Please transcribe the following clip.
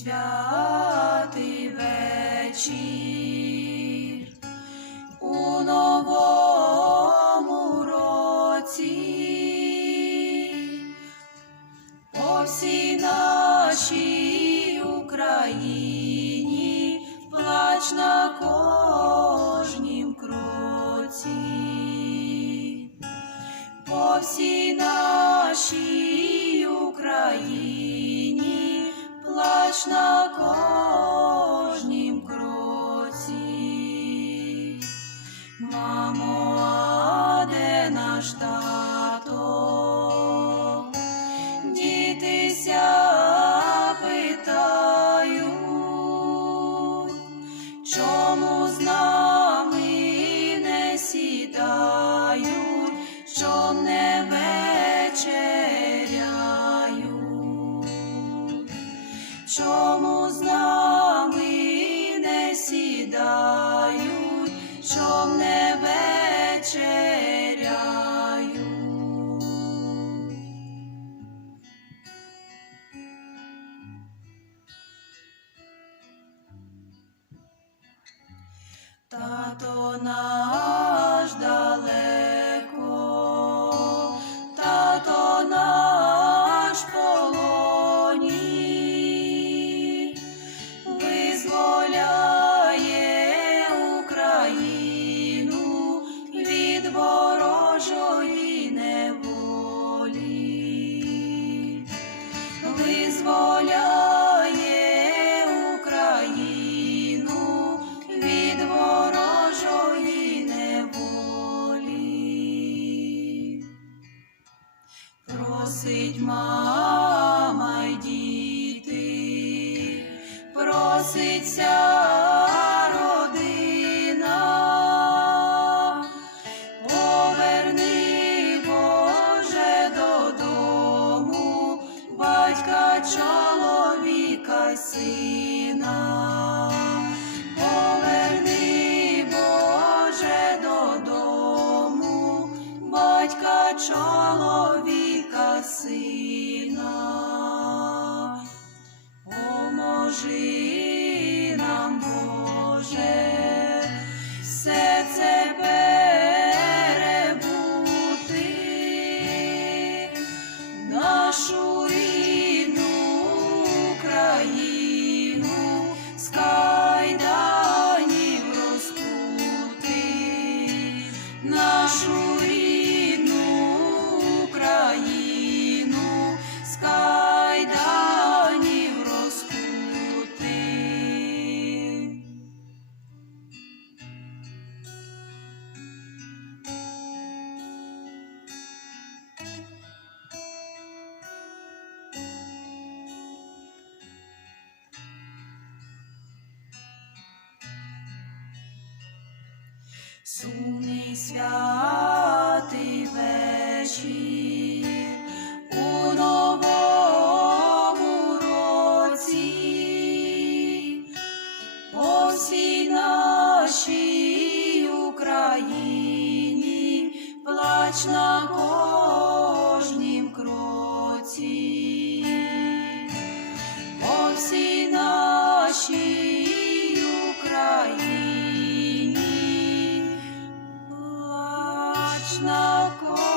Святий вечір. У новому році, по всій нашій Україні плач на кожнім кроці. По всій нашій плач на кожнім кроці. Мамо, наш тато? Дітися питають, чому з нами не сідають, що не вечеряють, сідають, що не вечеряють. Тато наш проситься родина. Поверни, Боже, додому, батька чоловіка сина. Поверни, Боже, додому, батька чоловіка сина. Поможи нам, Боже, Сумний святий вечір у новому році, по всій нашій Україні плач на кожнім кроці, по всій нашій loco.